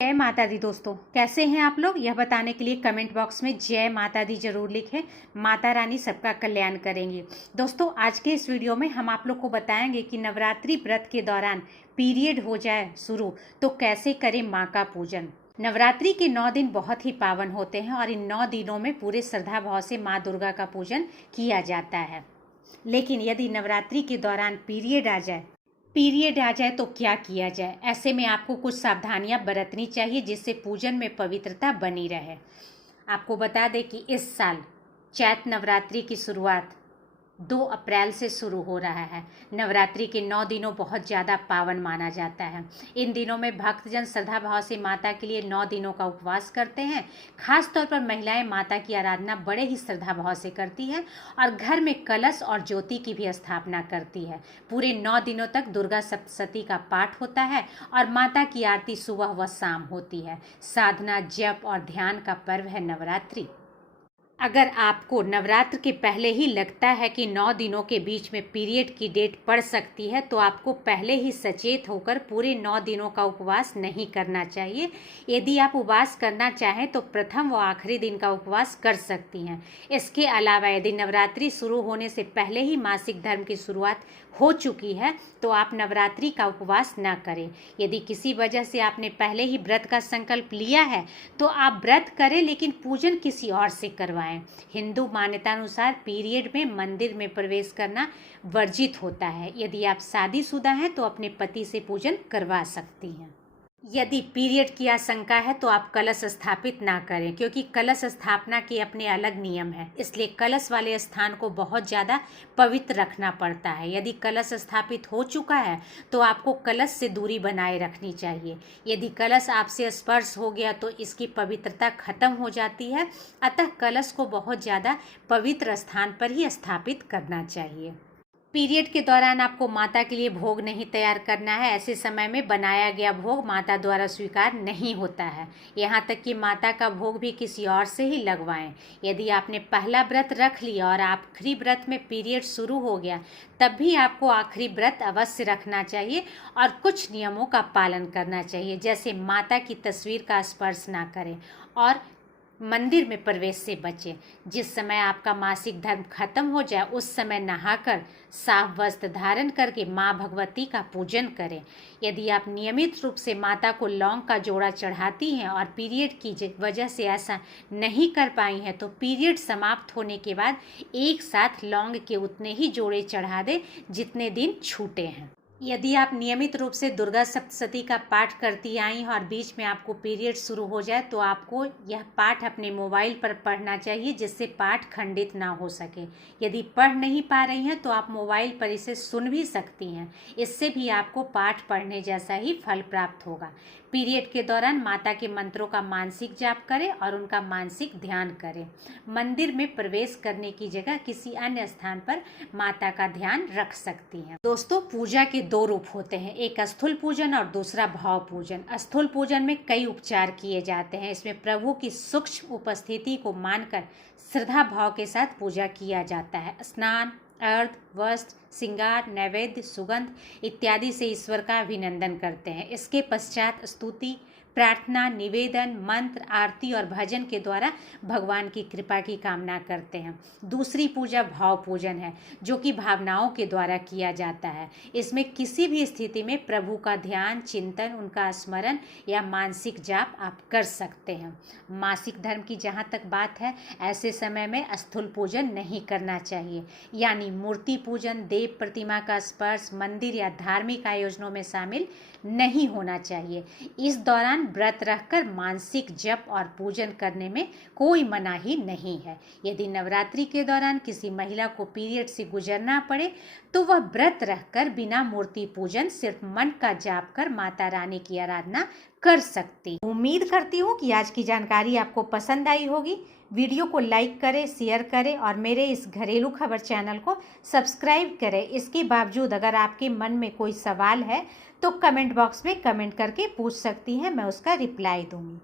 जय माता दी दोस्तों, कैसे हैं आप लोग? यह बताने के लिए कमेंट बॉक्स में जय माता दी जरूर लिखें। माता रानी सबका कल्याण करेंगी। दोस्तों, आज के इस वीडियो में हम आप लोग को बताएंगे कि नवरात्रि व्रत के दौरान पीरियड हो जाए शुरू तो कैसे करें माँ का पूजन। नवरात्रि के 9 दिन बहुत ही पावन होते हैं और इन 9 दिनों में पूरे श्रद्धा भाव से माँ दुर्गा का पूजन किया जाता है। लेकिन यदि नवरात्रि के दौरान पीरियड आ जाए तो क्या किया जाए? ऐसे में आपको कुछ सावधानियां बरतनी चाहिए जिससे पूजन में पवित्रता बनी रहे। आपको बता दें कि इस साल चैत नवरात्रि की शुरुआत 2 अप्रैल से शुरू हो रहा है। नवरात्रि के 9 दिनों बहुत ज़्यादा पावन माना जाता है। इन दिनों में भक्तजन श्रद्धा भाव से माता के लिए 9 दिनों का उपवास करते हैं। खास तौर पर महिलाएं माता की आराधना बड़े ही श्रद्धा भाव से करती हैं और घर में कलश और ज्योति की भी स्थापना करती है। पूरे 9 दिनों तक दुर्गा सप्तशती का पाठ होता है और माता की आरती सुबह व शाम होती है। साधना, जप और ध्यान का पर्व है नवरात्रि। अगर आपको नवरात्र के पहले ही लगता है कि 9 दिनों के बीच में पीरियड की डेट पड़ सकती है तो आपको पहले ही सचेत होकर पूरे 9 दिनों का उपवास नहीं करना चाहिए। यदि आप उपवास करना चाहें तो प्रथम व आखिरी दिन का उपवास कर सकती हैं। इसके अलावा यदि नवरात्रि शुरू होने से पहले ही मासिक धर्म की शुरुआत हो चुकी है तो आप नवरात्रि का उपवास न करें। यदि किसी वजह से आपने पहले ही व्रत का संकल्प लिया है तो आप व्रत करें, लेकिन पूजन किसी और से करवाएं। हिंदू मान्यता अनुसार पीरियड में मंदिर में प्रवेश करना वर्जित होता है। यदि आप शादीशुदा हैं तो अपने पति से पूजन करवा सकती हैं। यदि पीरियड की आशंका है तो आप कलश स्थापित ना करें, क्योंकि कलश स्थापना के अपने अलग नियम है। इसलिए कलश वाले स्थान को बहुत ज़्यादा पवित्र रखना पड़ता है। यदि कलश स्थापित हो चुका है तो आपको कलश से दूरी बनाए रखनी चाहिए। यदि कलश आपसे स्पर्श हो गया तो इसकी पवित्रता खत्म हो जाती है। अतः कलश को बहुत ज़्यादा पवित्र स्थान पर ही स्थापित करना चाहिए। पीरियड के दौरान आपको माता के लिए भोग नहीं तैयार करना है। ऐसे समय में बनाया गया भोग माता द्वारा स्वीकार नहीं होता है। यहाँ तक कि माता का भोग भी किसी और से ही लगवाएं। यदि आपने पहला व्रत रख लिया और आखिरी व्रत में पीरियड शुरू हो गया तब भी आपको आखिरी व्रत अवश्य रखना चाहिए और कुछ नियमों का पालन करना चाहिए, जैसे माता की तस्वीर का स्पर्श ना करें और मंदिर में प्रवेश से बचें। जिस समय आपका मासिक धर्म खत्म हो जाए उस समय नहाकर साफ वस्त्र धारण करके माँ भगवती का पूजन करें। यदि आप नियमित रूप से माता को लौंग का जोड़ा चढ़ाती हैं और पीरियड की वजह से ऐसा नहीं कर पाई हैं तो पीरियड समाप्त होने के बाद एक साथ लौंग के उतने ही जोड़े चढ़ा दें जितने दिन छूटे हैं। यदि आप नियमित रूप से दुर्गा सप्तशती का पाठ करती आई और बीच में आपको पीरियड शुरू हो जाए तो आपको यह पाठ अपने मोबाइल पर पढ़ना चाहिए, जिससे पाठ खंडित ना हो सके। यदि पढ़ नहीं पा रही हैं तो आप मोबाइल पर इसे सुन भी सकती हैं। इससे भी आपको पाठ पढ़ने जैसा ही फल प्राप्त होगा। पीरियड के दौरान माता के मंत्रों का मानसिक जाप करें और उनका मानसिक ध्यान करें। मंदिर में प्रवेश करने की जगह किसी अन्य स्थान पर माता का ध्यान रख सकती हैं। दोस्तों, पूजा के 2 रूप होते हैं, एक स्थूल पूजन और दूसरा भाव पूजन। स्थूल पूजन में कई उपचार किए जाते हैं। इसमें प्रभु की सूक्ष्म उपस्थिति को मानकर श्रद्धा भाव के साथ पूजा किया जाता है। स्नान, अर्घ, वस्त्र, श्रृंगार, नैवेद्य, सुगंध इत्यादि से ईश्वर का अभिनंदन करते हैं। इसके पश्चात स्तुति, प्रार्थना, निवेदन, मंत्र, आरती और भजन के द्वारा भगवान की कृपा की कामना करते हैं। दूसरी पूजा भाव पूजन है, जो कि भावनाओं के द्वारा किया जाता है। इसमें किसी भी स्थिति में प्रभु का ध्यान, चिंतन, उनका स्मरण या मानसिक जाप आप कर सकते हैं। मासिक धर्म की जहाँ तक बात है, ऐसे समय में स्थूल पूजन नहीं करना चाहिए, यानी मूर्ति पूजन, देव प्रतिमा का स्पर्श, मंदिर या धार्मिक आयोजनों में शामिल नहीं होना चाहिए। इस दौरान व्रत रखकर मानसिक जप और पूजन करने में कोई मनाही नहीं है। यदि नवरात्रि के दौरान किसी महिला को पीरियड से गुजरना पड़े तो वह व्रत रखकर बिना मूर्ति पूजन सिर्फ मन का जाप कर माता रानी की आराधना कर सकती। उम्मीद करती हूँ कि आज की जानकारी आपको पसंद आई होगी। वीडियो को लाइक करें, शेयर करें और मेरे इस घरेलू खबर चैनल को सब्सक्राइब करें। इसके बावजूद अगर आपके मन में कोई सवाल है तो कमेंट बॉक्स में कमेंट करके पूछ सकती हैं, मैं उसका रिप्लाई दूंगी।